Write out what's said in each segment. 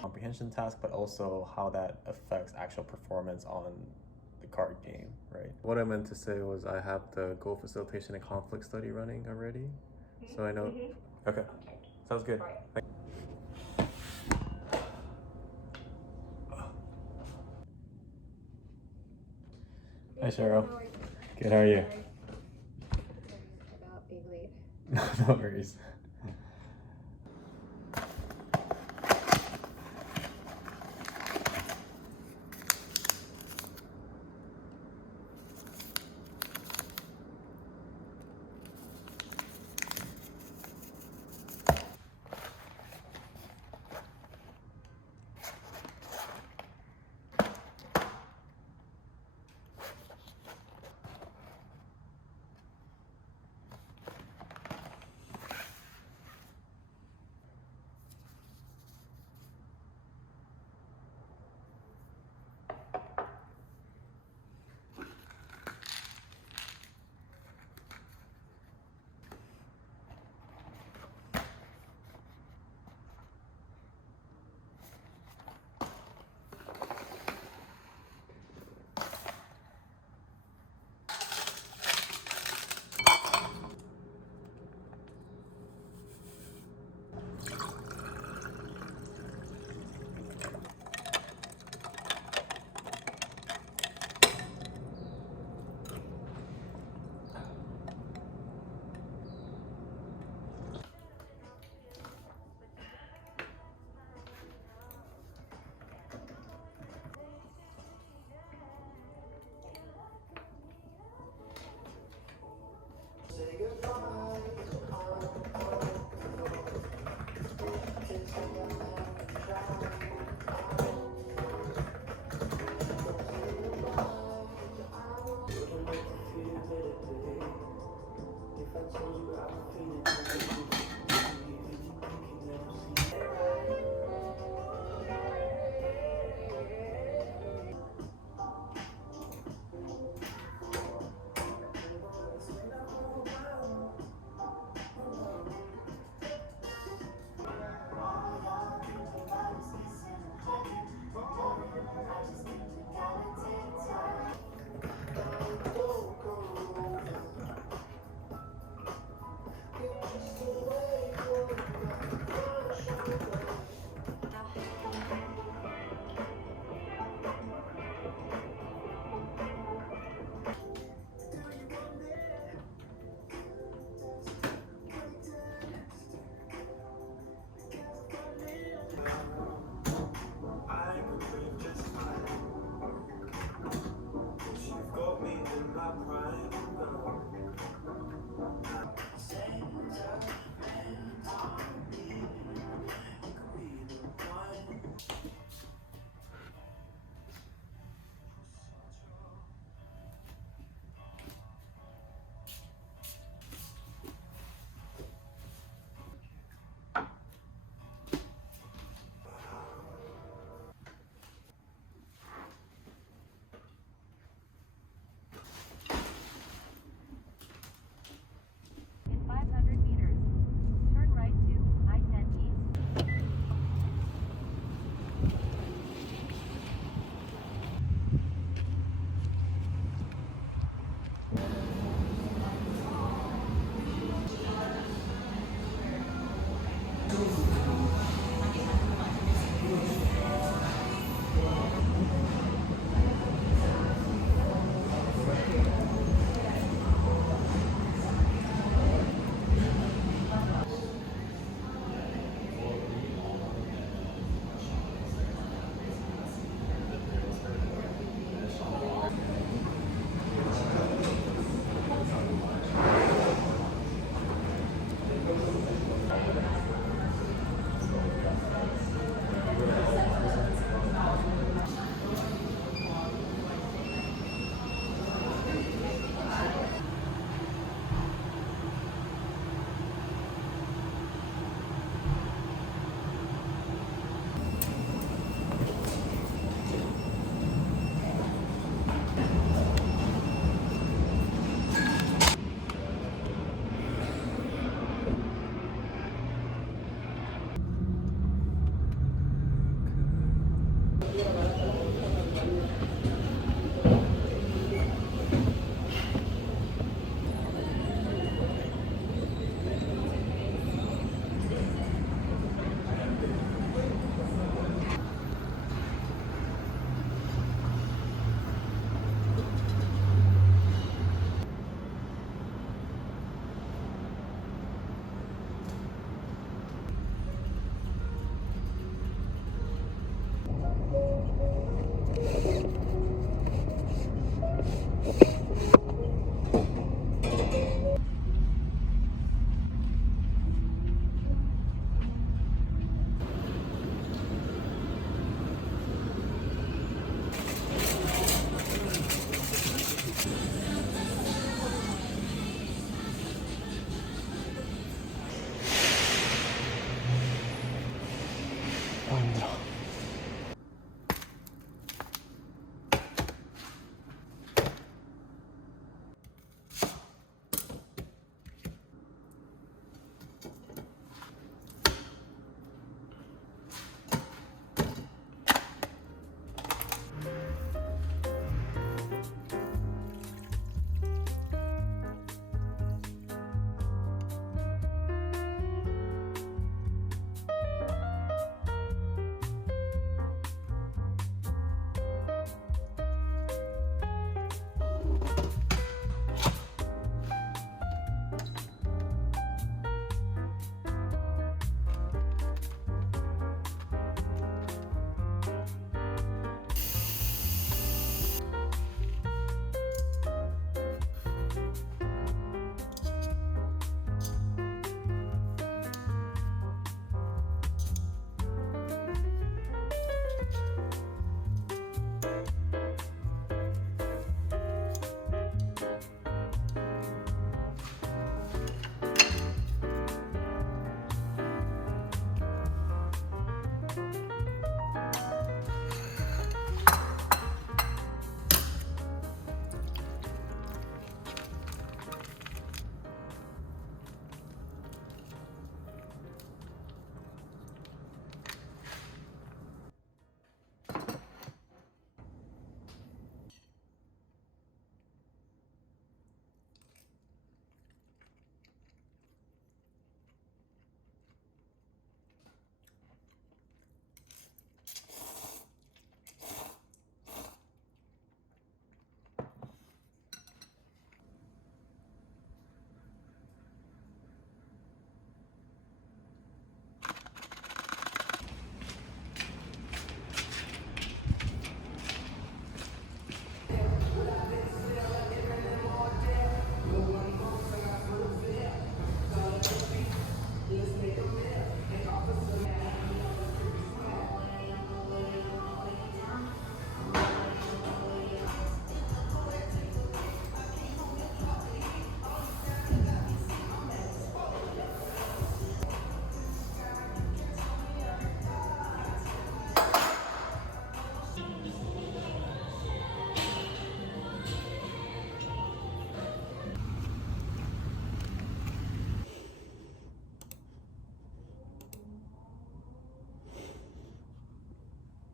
Comprehension task, but also how that affects actual performance on the card game, right? What I meant to say was I have the goal facilitation and conflict study running already, so I know. Okay, sounds good. Hi Cheryl. Good, how are you? About being late. No worries. 힘들어.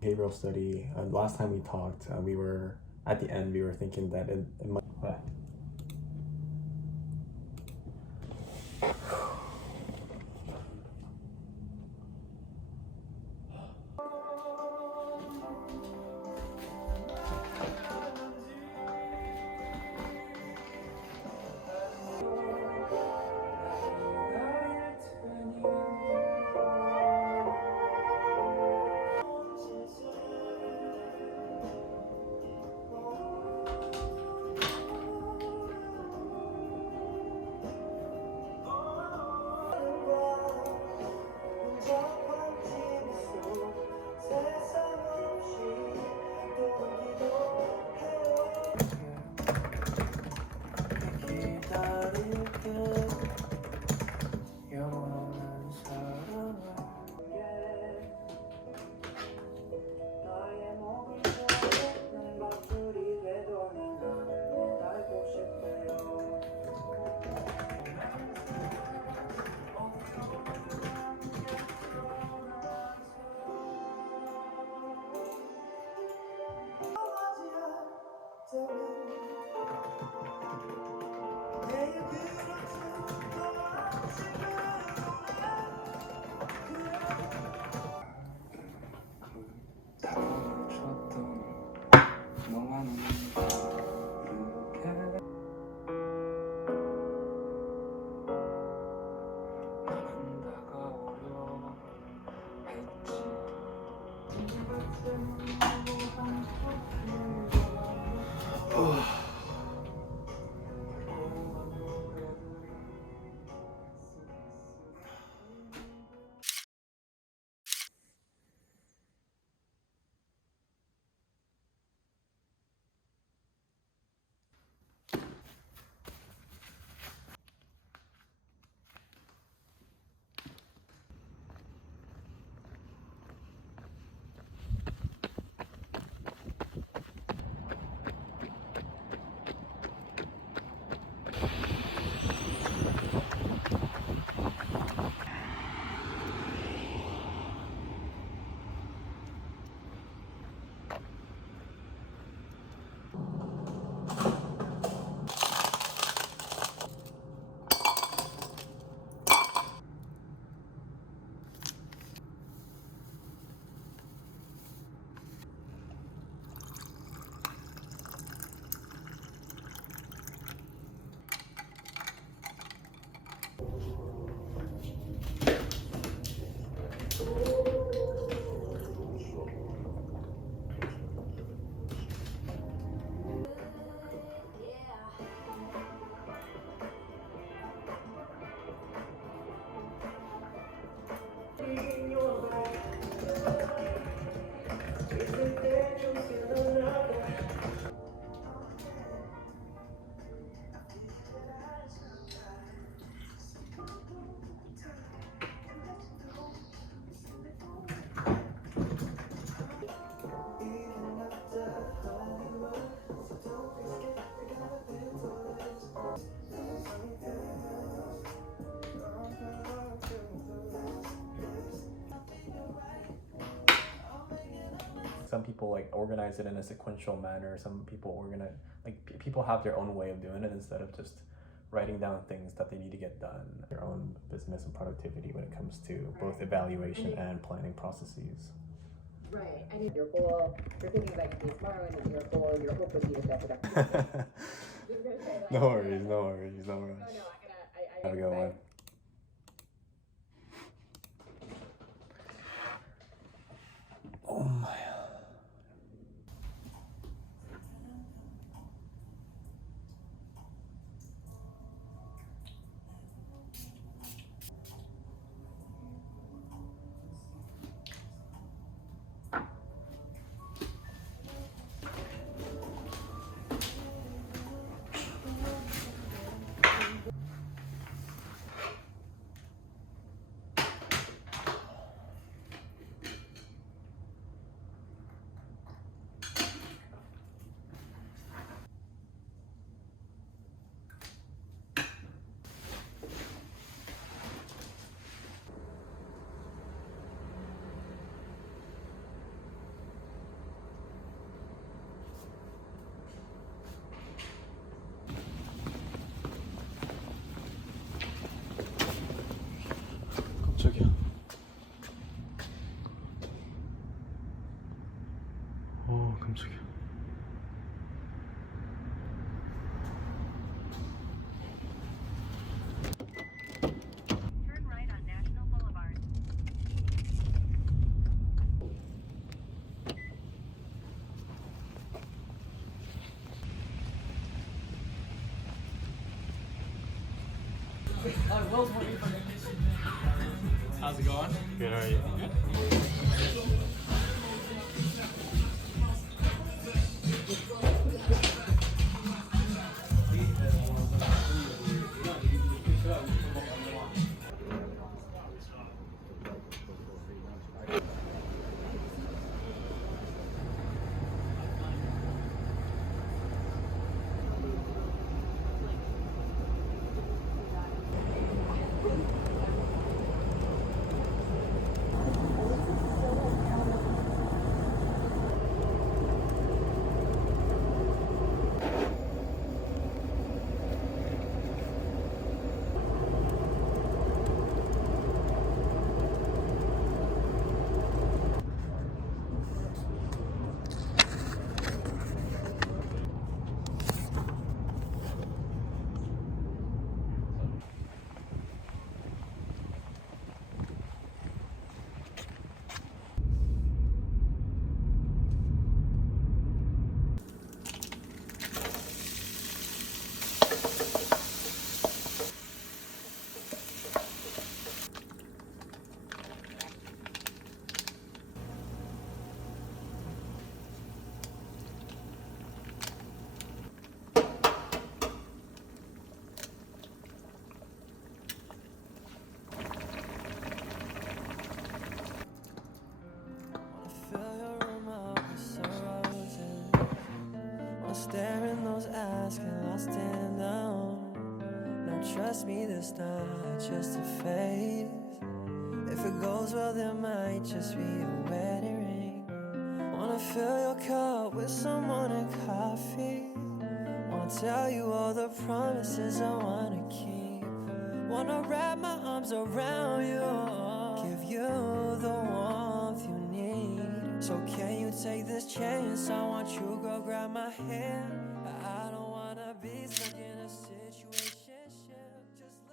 Behavioral study. Last time we talked, we were at the end. We were thinking that it might. What? people like organize it in a sequential manner. Some people organize, like people have their own way of doing it instead of just writing down things that they need to get done. Their own business and productivity when it comes to both evaluation and planning processes. Right, and your goal, you're thinking about your tomorrow, and your goal, your hope would be to feel productive. No worries, no worries, no worries. Oh, no, I Have a good one. Oh my. 깜짝이야. 깜짝이야. Turn right on National Boulevard. How's it going? Good, how are you? Stare in those eyes, can I stand down? Now trust me, this not just a phase. If it goes well, there might just be a wedding ring. Wanna fill your cup with some morning coffee. Wanna tell you all the promises I wanna keep. Wanna wrap my arms around you, give you the warmth you need. So can you take this chance? I want you, girl, grab my hand.